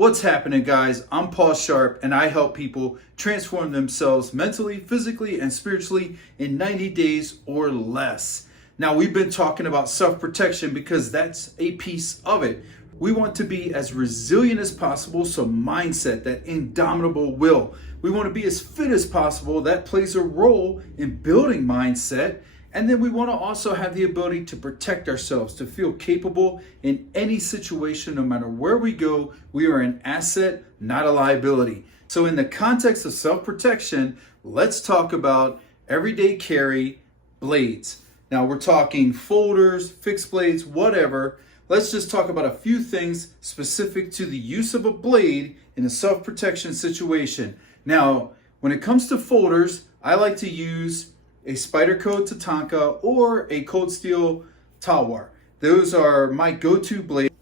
What's happening, guys? I'm Paul Sharp, and I help people transform themselves mentally, physically, and spiritually in 90 days or less. Now, we've been talking about self-protection because that's a piece of it. We want to be as resilient as possible, so mindset, that indomitable will. We want to be as fit as possible. That plays a role in building mindset. And then we want to also have the ability to protect ourselves, to feel capable in any situation. No matter where we go, we are an asset, not a liability. So in the context of self-protection, let's talk about everyday carry blades. Now we're talking folders, fixed blades, whatever. Let's just talk about a few things specific to the use of a blade in a self-protection situation. Now, when it comes to folders, I like to use a Spyderco Tatanka or a Cold Steel Talwar. Those are my go-to blades.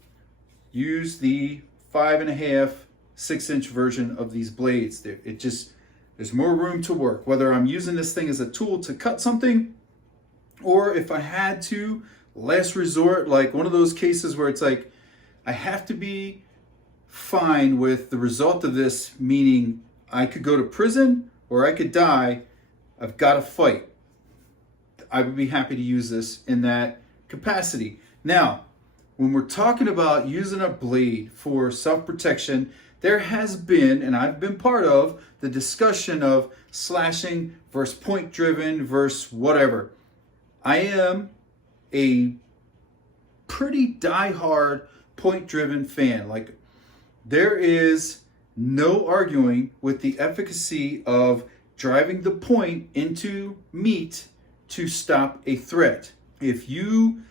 Use the 5.5, 6-inch version of these blades. There's more room to work. Whether I'm using this thing as a tool to cut something, or if I had to, last resort, like one of those cases where it's like, I have to be fine with the result of this, meaning I could go to prison or I could die, I've got to fight. I would be happy to use this in that capacity. Now, when we're talking about using a blade for self-protection, there has been, and I've been part of, the discussion of slashing versus point-driven versus whatever. I am a pretty die-hard point-driven fan. Like, there is no arguing with the efficacy of driving the point into meat to stop a threat. If you,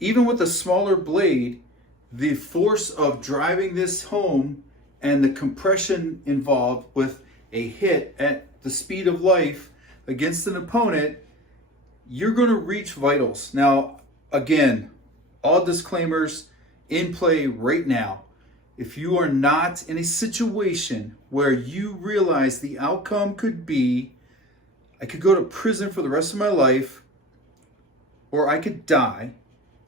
even with a smaller blade, the force of driving this home and the compression involved with a hit at the speed of life against an opponent, you're going to reach vitals. Now, again, all disclaimers in play right now. If you are not in a situation where you realize the outcome could be, I could go to prison for the rest of my life, or I could die,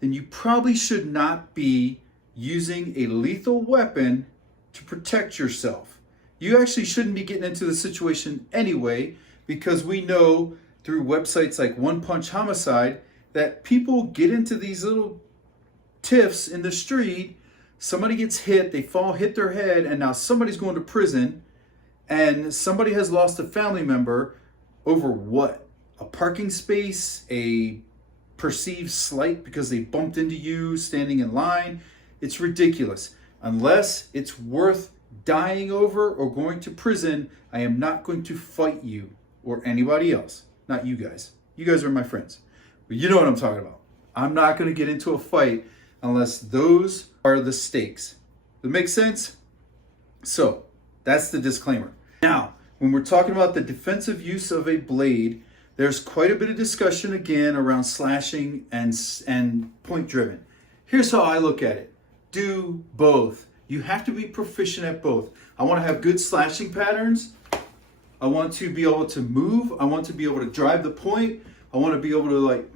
then you probably should not be using a lethal weapon to protect yourself. You actually shouldn't be getting into the situation anyway, because we know through websites like One Punch Homicide that people get into these little tiffs in the street. Somebody gets hit, they fall, hit their head, and now somebody's going to prison, and somebody has lost a family member over what? A parking space, a perceived slight because they bumped into you standing in line. It's ridiculous. Unless it's worth dying over or going to prison, I am not going to fight you or anybody else. Not you guys. You guys are my friends. But you know what I'm talking about. I'm not going to get into a fight unless those are the stakes. Does that make sense? So that's the disclaimer. Now, when we're talking about the defensive use of a blade, there's quite a bit of discussion again around slashing and point driven. Here's how I look at it. Do both. You have to be proficient at both. I want to have good slashing patterns. I want to be able to move. I want to be able to drive the point. I want to be able to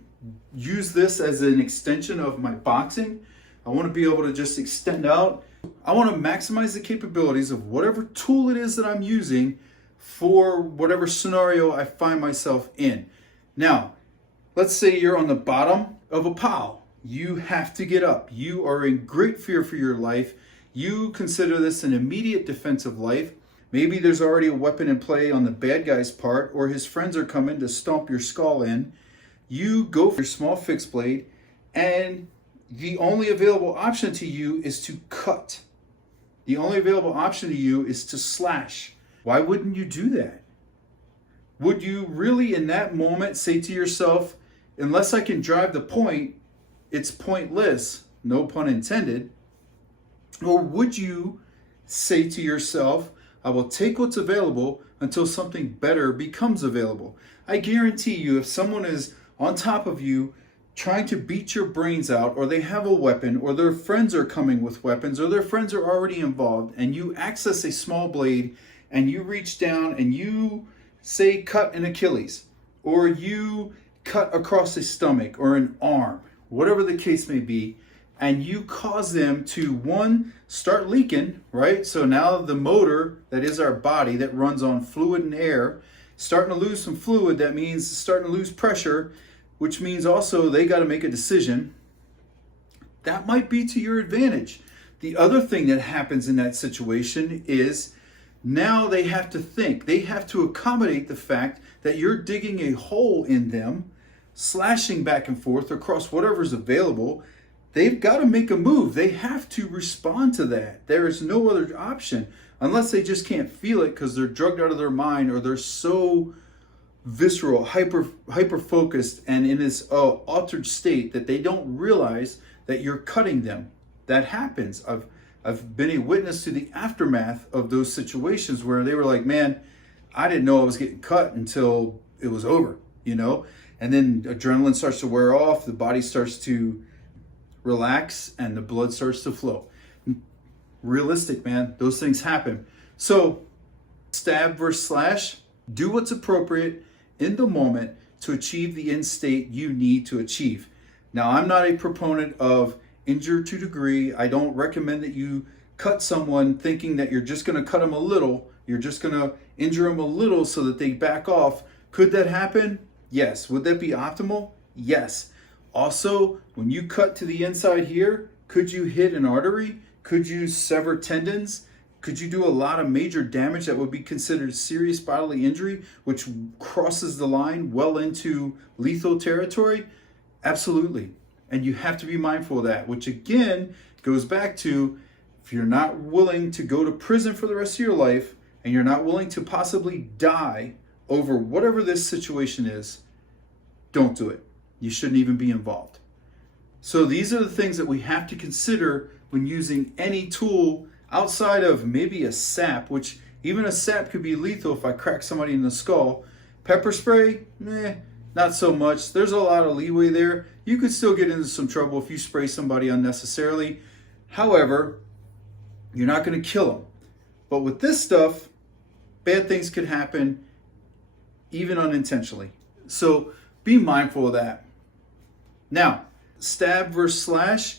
use this as an extension of my boxing. I want to be able to just extend out. I want to maximize the capabilities of whatever tool it is that I'm using for whatever scenario I find myself in. Now, let's say you're on the bottom of a pile. You have to get up. You are in great fear for your life. You consider this an immediate defense of life. Maybe there's already a weapon in play on the bad guy's part, or his friends are coming to stomp your skull in. You go for your small fixed blade, and the only available option to you is to cut. The only available option to you is to slash. Why wouldn't you do that? Would you really in that moment say to yourself, unless I can drive the point, it's pointless, no pun intended? Or would you say to yourself, I will take what's available until something better becomes available? I guarantee you, if someone is on top of you trying to beat your brains out, or they have a weapon, or their friends are coming with weapons, or their friends are already involved, and you access a small blade and you reach down and you say cut an Achilles, or you cut across a stomach or an arm, whatever the case may be, and you cause them to, one, start leaking, right? So now the motor that is our body that runs on fluid and air, starting to lose some fluid. That means starting to lose pressure, which means also they got to make a decision. That might be to your advantage. The other thing that happens in that situation is now they have to think. They have to accommodate the fact that you're digging a hole in them, slashing back and forth across whatever's available. They've got to make a move. They have to respond to that. There is no other option unless they just can't feel it because they're drugged out of their mind, or they're so visceral, hyper focused, and in this altered state that they don't realize that you're cutting them. That happens. I've been a witness to the aftermath of those situations where they were like, man, I didn't know I was getting cut until it was over, you know? And then adrenaline starts to wear off, the body starts to relax, and the blood starts to flow. Realistic, man. Those things happen. So stab versus slash, do what's appropriate in the moment to achieve the end state you need to achieve. Now, I'm not a proponent of injure to degree. I don't recommend that you cut someone thinking that you're just going to cut them a little. You're just going to injure them a little so that they back off. Could that happen? Yes. Would that be optimal? Yes. Also, when you cut to the inside here, could you hit an artery? Could you sever tendons? Could you do a lot of major damage that would be considered serious bodily injury, which crosses the line well into lethal territory? Absolutely. And you have to be mindful of that, which again goes back to, if you're not willing to go to prison for the rest of your life and you're not willing to possibly die over whatever this situation is, don't do it. You shouldn't even be involved. So these are the things that we have to consider when using any tool outside of maybe a sap, which even a sap could be lethal if I crack somebody in the skull. Pepper spray, not so much. There's a lot of leeway there. You could still get into some trouble if you spray somebody unnecessarily. However, you're not going to kill them. But with this stuff, bad things could happen, even unintentionally. So be mindful of that. Now, stab versus slash,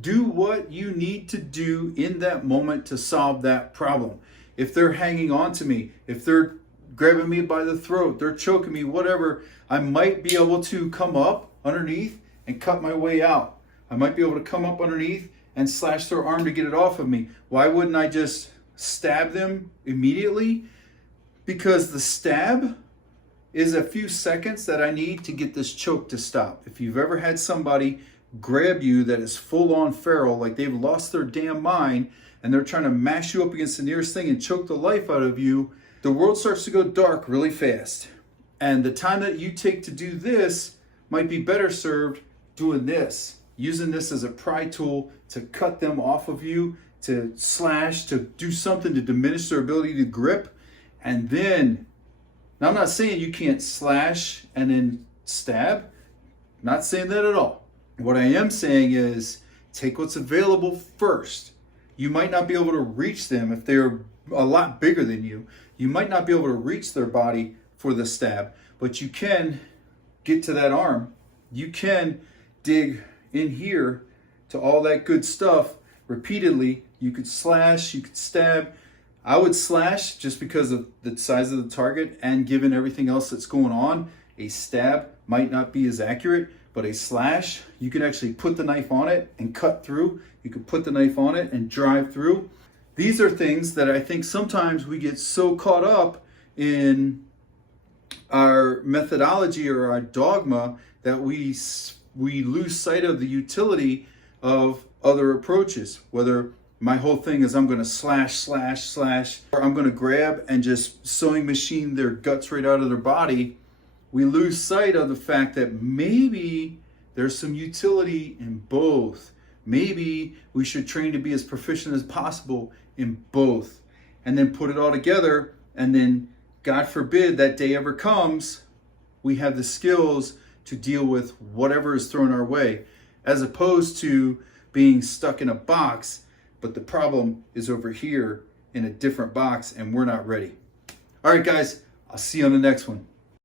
do what you need to do in that moment to solve that problem. If they're hanging on to me, if they're grabbing me by the throat, they're choking me, whatever, I might be able to come up underneath and cut my way out. I might be able to come up underneath and slash their arm to get it off of me. Why wouldn't I just stab them immediately? Because the stab is a few seconds that I need to get this choke to stop. If you've ever had somebody grab you that is full on feral, like they've lost their damn mind, and they're trying to mash you up against the nearest thing and choke the life out of you, the world starts to go dark really fast. And the time that you take to do this might be better served doing this, using this as a pry tool to cut them off of you, to slash, to do something to diminish their ability to grip. And then, now I'm not saying you can't slash and then stab. I'm not saying that at all. What I am saying is take what's available first. You might not be able to reach them if they're a lot bigger than you. You might not be able to reach their body for the stab, but you can get to that arm. You can dig in here to all that good stuff repeatedly. You could slash, you could stab. I would slash just because of the size of the target, and given everything else that's going on, a stab might not be as accurate, but a slash, you can actually put the knife on it and cut through. You could put the knife on it and drive through. These are things that I think sometimes we get so caught up in our methodology or our dogma that we lose sight of the utility of other approaches. Whether my whole thing is I'm going to slash, slash, slash, or I'm going to grab and just sewing machine their guts right out of their body, we lose sight of the fact that maybe there's some utility in both. Maybe we should train to be as proficient as possible in both, and then put it all together, and then God forbid that day ever comes, we have the skills to deal with whatever is thrown our way, as opposed to being stuck in a box, but the problem is over here in a different box and we're not ready. All right, guys, I'll see you on the next one.